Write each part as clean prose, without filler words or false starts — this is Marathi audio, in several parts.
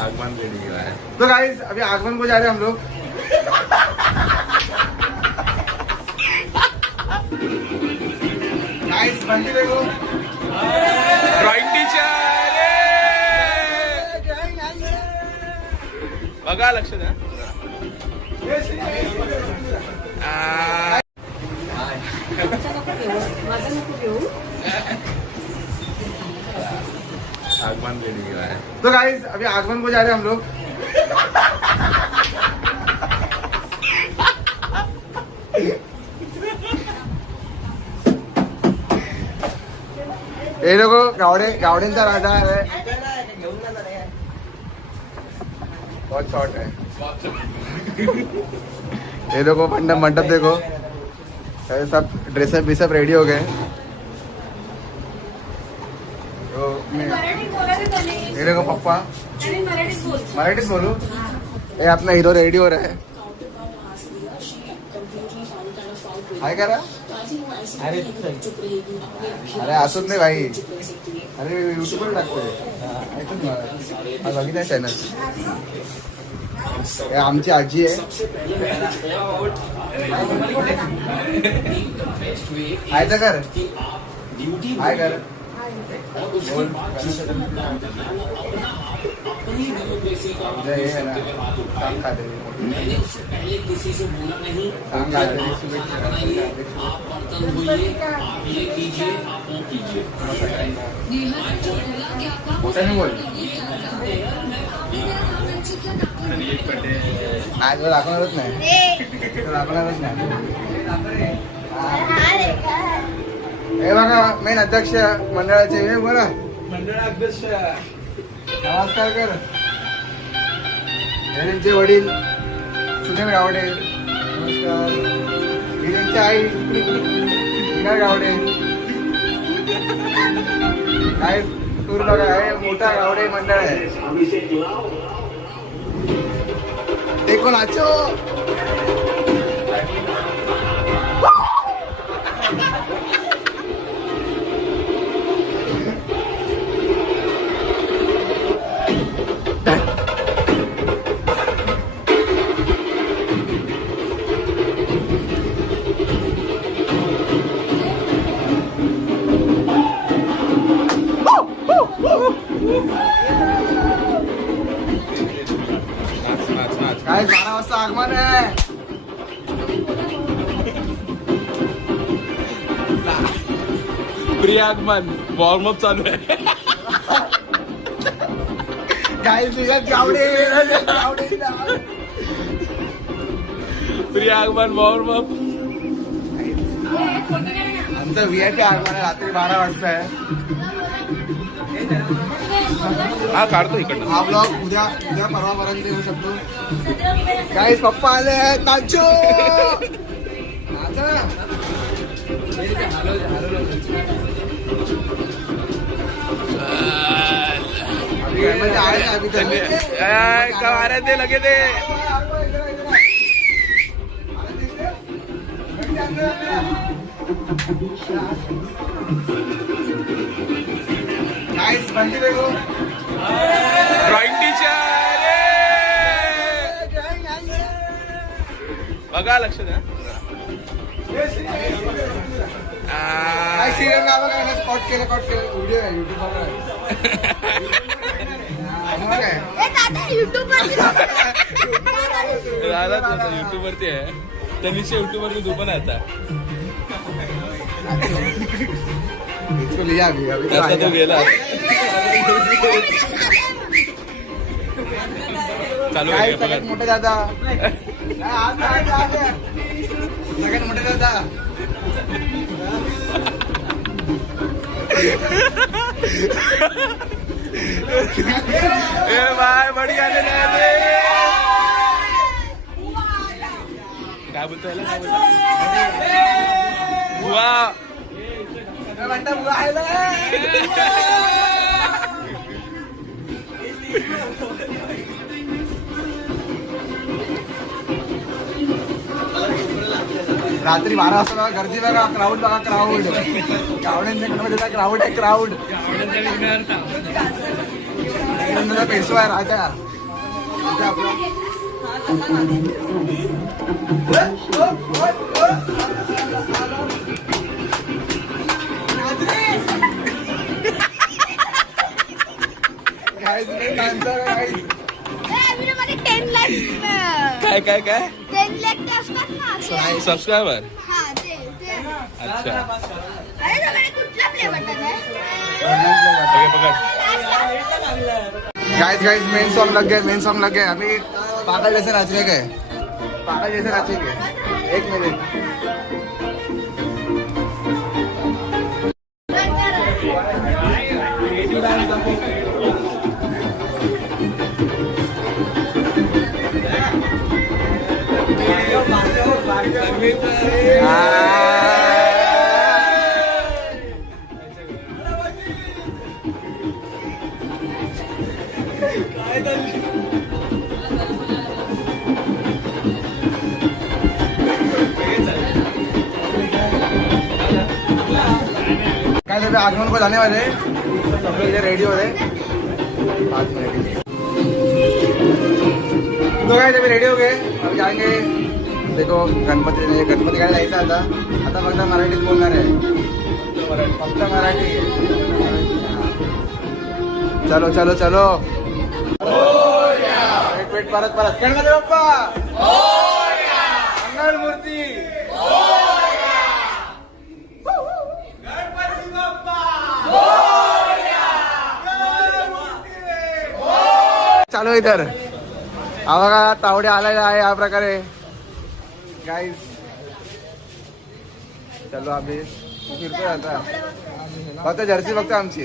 आगमन देने के लिए। तो गाइस अभी आगमन को जा रहे हैं हम लोग। गाइस बंटी देखो, ड्रॉइंग टीचर बघा, लक्ष द्या। आगमन देने के लिए। तो गाइस अभी आगमन को जा रहे हैं हम लोग। ये देखो गावडेंचा राजा है, बहुत शॉर्ट है। ये देखो मंडप देखो, सब ड्रेसअप भी सब रेडी हो गए। तो ये देखो पप्पा, मराठीत बोलू। ये अपना हीरो रेडी हो रहा है। हाय करा। अरे असत नाही भाई, अरे युट्यूबवर टाकतोय, बघितलं चॅनल। आमची आजी आहे, हाय तर कर, हाय कर। ये है ना, काम खाते आज दाखवणारच नाही, दाखवणारच नाही। हे बघा मेन अध्यक्ष मंडळाचे, हे बघा मंडळाध्यक्ष, नमस्कार कर। हे त्यांचे वडील सुनील गावडे, नमस्कार। ही त्यांची आई मीना गावडे। काय टूर बघा, हे मोठा गावडे मंडळ आहे। देखो नाचो। काय 12 वाजता आगमन आहे। प्री आगमन वॉर्मअप चालू आहे। काय तुझ्यात गावडे प्री आगमन वॉर्मअप। आमचं VIP आगमन आहे, रात्री 12 वाजता आहे। हा काढतो इकडनं। हा ब्लॉग उद्या परवापर्यंत येऊ शकतो। गाईस पप्पा आले, नाचो कमारे दे लगे दे। गाइस बंटी देखो, ड्रॉइंग टीचर बघा, लक्ष द्या। सिरियल नाव काय स्पॉट केलं व्हिडिओ आहे युट्यूबवर आहे। दादा युट्यूब वरती आहे, तनिषा युट्यूब वरती तू पण आहे आता। इसको लिया अभी आता तो गेला। चालू आहे सगळ्यात मोठे दादा, सगळ्यात मोठे दादा। ए भाई बढ़िया ले काय बोलतो याला, काय बोलतो बुवा, म्हणता बुवा आहे ना। रात्री 12 वाजता गर्दी बघा, क्राऊड बघा, क्राऊड गावड्यांच्या क्राऊड आहे, क्राऊड। नंदनचा पेशवा आहे राजा. काय काय काय 10 लाख असतात ना असे. सबस्क्रायबर. हा, ते. अच्छा अरे सगळे कुठला प्ले बटन आहे? गाइस मेन सॉन्ग लग गए अभी. पागल जैसे नाचने गए. पागल जैसे नाचेंगे. 1 मिनट. क्या आगमन को जाने वाले सब लोग रेडी हो रहे. 5 मिनट. तो गाइस अभी रेडी हो गए. अब जाएंगे. देखो गणपती काय जायचं आता फक्त मराठीत बोलणार आहे. फक्त मराठी. चलो चलो. वेट परत गणपती बाप्पा मंगल मूर्ती. चालू इधर हा बघा तावडे आलेला आहे या प्रकारे. गाईज चलो आम्ही फिरतोय आता. फक्त जर्सी बघतो आमची.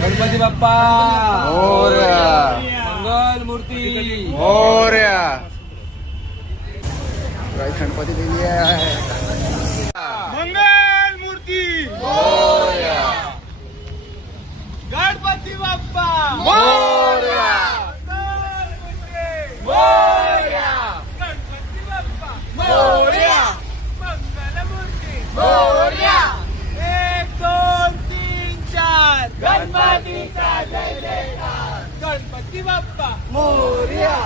गणपती बाप्पा मोरया. मंगल मूर्ती मोरया. गणपती दिली आहे. मंगल मूर्ती मोरया. गणपती बाप्पा मोरया. मोरया. गणपती बाप्पा मोरया. मंगल मूर्ती मोरया. 1 2 3 4 गणपतीचा जय जयकार. गणपती बाप्पा मोरया.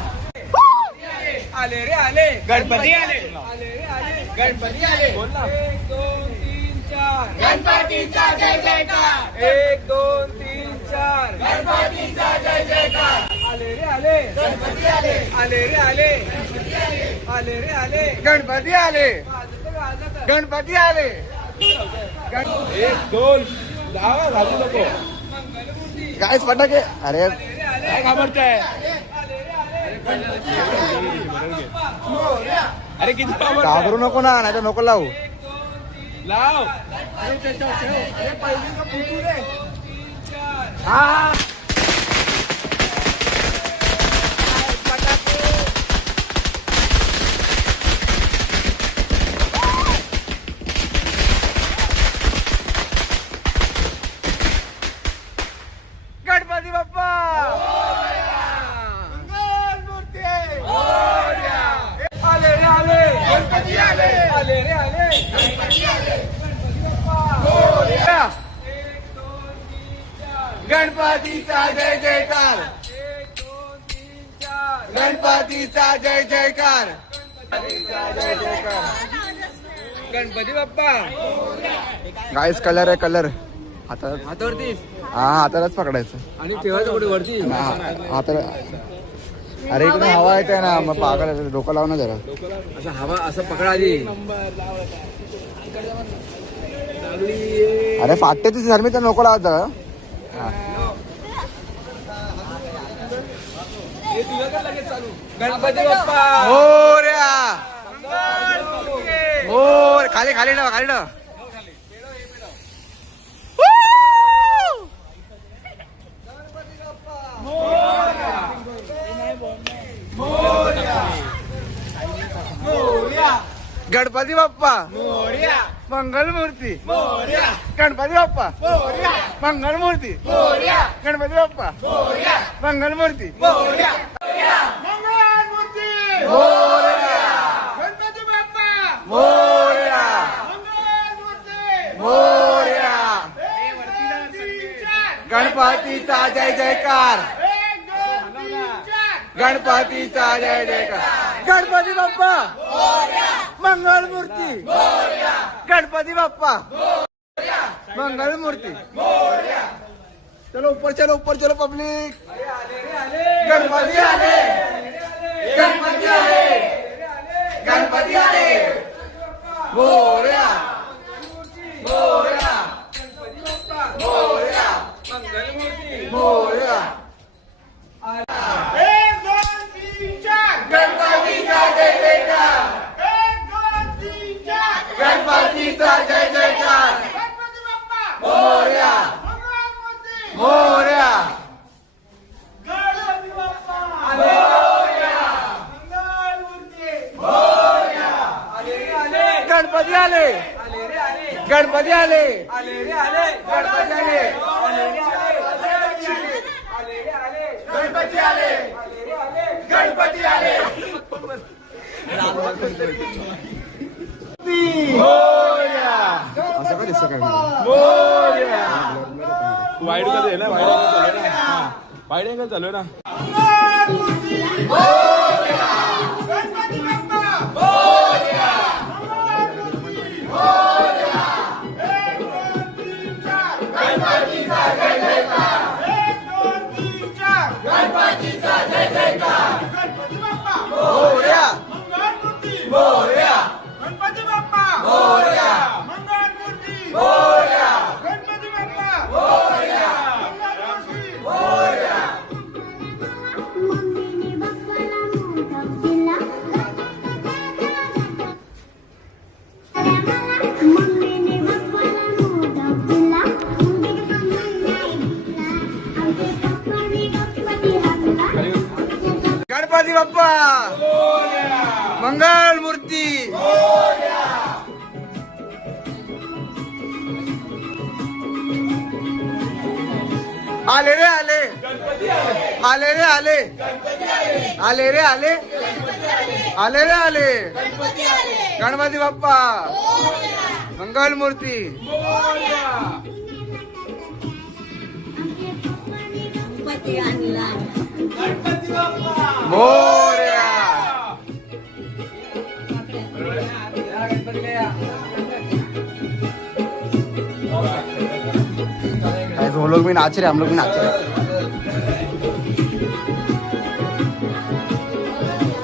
आले रे आले गणपती आले. आले रे आले गणपती आले. बोल ना. 1 2 3 4 गणपतीचा जय जयकार. 1 2 3 4 गणपतीचा जय जयकार. आले रे आले गणपती आले. आले रे आले आले रे आले गणपती आले. गणपती आले. 1 2 धावा घालू नको. गाईस फटाके. अरे काय घाबरताय. अरे किती पावर घाबरू नको ना नाही तर नको लावू. लाव. हा गणपती बाप्पा मंगल मूर्ती. आले रे आले गणपती आले. आले रे आले गणपती आले. गणपती बाप्पा मोरया. 1 2 3 4 गणपतीचा जय जयकार. 1 2 3 4 गणपतीचा जय जयकार. गणपती बाप्पा. गाईस कलर आहे कलर. हातात हातावरती हा हातालाच पकडायचं. आणि ठेवायचं कुठे वरती. हाताला. अरे इकडे हवा येते ना मग पागल आहे. डोकं लाव ना जरा. असं हवा असं पकडा आधी. अरे फाटते तुझी धर्मी तर नको लावत जरा. गणपती बाप्पा मोरया. मोर. खाली खाली ठेवा खाली ठेवा. गणपती बाप्पा मोरया. मंगल मूर्ती. मोरया. गणपती बाप्पा मोरया. मंगल मूर्ती. मोरया. गणपती बाप्पा मोरया. मंगल मूर्ती. मोरया. जयकार एक दोन तीन चार गणपतीचा जय जयकार गणपती बाप्पा मंगल मूर्ती गणपती बाप्पा मंगल मूर्ती चलो ऊपर चलो पब्लिक गणपती आले गणपती आले गणपती आले मोरया मोरया मोरया मोरया एक दोन तीन चार गणपतीचा जय जयकार एक दोन तीन चार गणपतीचा जय जयकार गणपती बाप्पा मोरया मंगळमूर्ती मोरया गणपती बाप्पा मंगळमूर्ती गणपती आले गणपती आले गणपती आले गणपती आले गणपती आले असं का दिसतं काय वाईड का आहे ना वाईड अँगल चालू आहे ना गणपती बाप्पा गणपतीचा जय जयकार गणपती बाप्पा मोरया मंगळमूर्ती मोरया गणपती बाप्पा मोरया मंगळमूर्ती मोरया गणपती बाप्पा मोरया मंगळमूर्ती मोरया गणपती बाप्पा मंगल मूर्ती आले रे आले आले रे आले आले रे आले आले रे आले गणपती बाप्पा मंगल मूर्ती मोरया हम लोग भी नाच रहे हम लोग भी नाच रहे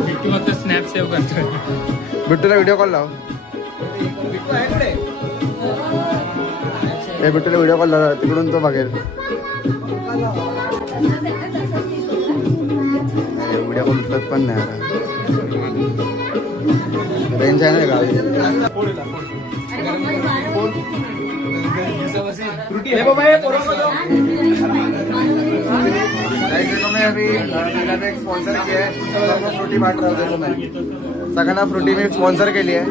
बिट्टू फक्त स्नॅप सेव्ह करतोय बिट्टूला व्हिडिओ कॉल लाव ए बिट्टूला व्हिडिओ कॉल लाव तिकडून तो बघेल व्हिडिओ कॉल उचलत पण नाही आता. रेंज आहे ना गावी मैं अभी मैंने एक स्पॉन्सर किया है सबको फ्रूटी बांट रहा हूँ देखो मैं सगळ्यांना फ्रूटी मी स्पॉन्सर केली आहे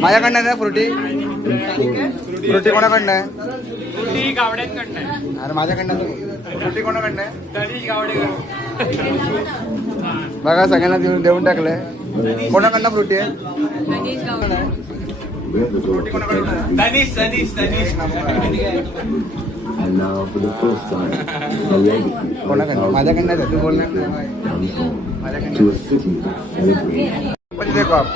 माझ्याकडनं आहे ना फ्रूटी फ्रूटी कोणाकडनं आहे ती गावड्यांकडनं आहे. अरे माझ्याकडनं फ्रूटी कोणाकडनं आहे तरीच गावडेकडनं. बघा सगळ्यांना देऊन टाकलंय कोणाकडनं फ्रूटी आहे फ्रूटी कोणाकडनं आहे? And now, for the first time, a legacy कोणाकडनं माझ्याकडनं आहे, तू बोल ना comes home to a city that celebrates. पण देखो आप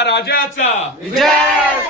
राजाचा जय